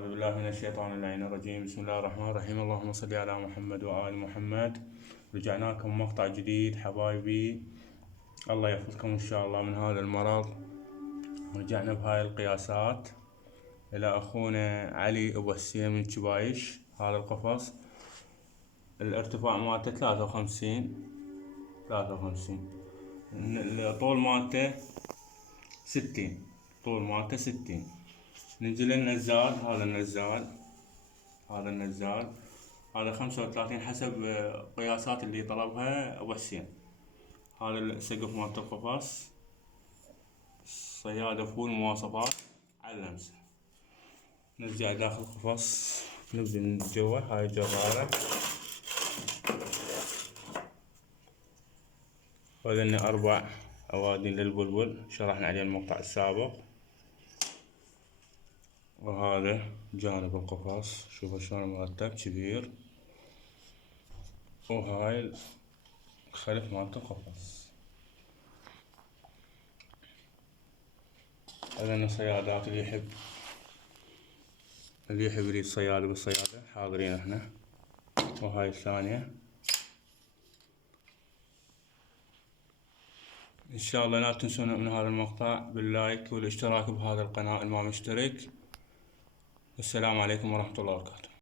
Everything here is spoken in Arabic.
أعوذ بالله من الشيطان اللعين الرجيم. بسم الله الرحمن الرحيم. اللهم صل على محمد وآل محمد. رجعنا لكم مقطع جديد حبايبي، الله يحفظكم إن شاء الله من هذا المرض. رجعنا بهاي القياسات إلى أخونا علي أبو حسين من شبايش. هذا القفص الارتفاع مالته 53، الطول مالته 60. نجي للنزال. هذا النزال هذا 35 حسب قياسات اللي طلبها أبو حسين. هذا السقف مالت القفص، صيادة فول مواصفات على اللمسة. نرجع داخل القفص، نبدأ من جوا. هاي الجرارة، وذني 4 أوادين للبلبل شرحنا عليه المقطع السابق. وهذا جانب القفص، شوفوا شلون مرتب كبير. وهاي الخلف مالت القفص. هذين الصيادات اللي يحب يريد صيادة بالصيادة حاضرين هنا. وهاي الثانية. إن شاء الله لا تنسون من هذا المقطع باللايك والاشتراك بهذا القناة اللي ما مشترك. والسلام عليكم ورحمة الله وبركاته.